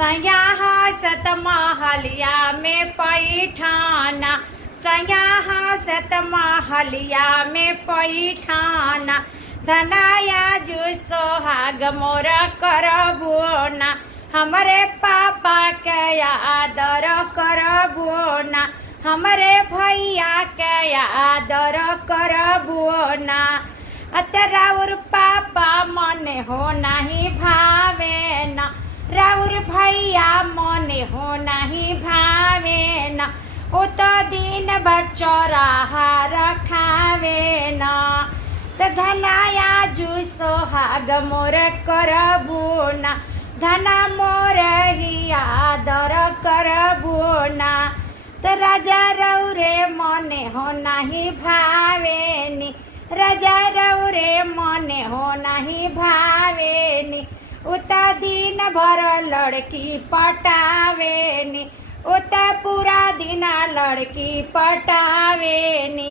सयाहा सत महलिया में पैठाना, सयाहा सत महलिया में पैठाना, धनाया जो सोहाग मोर करबोना, हमरे पापा के आदर करबोना, हमरे भैया के आदर करबोना। राउर पापा मने हो नहीं भावे ना, राउर भैया मने हो नहीं भावे ना, ओ तो दिन भर चौराहा रखावे ना। तो धनाया जू सोहाग मोर करबोना, धना मोर ही आदर करबोना। तो राजा रौरे मने हो नहीं भावेनी, राजा रौरे मने हो नहीं भावेनी, उता दिन भर लड़की पटावेनी, उता पूरा दिन लड़की पटावेनी।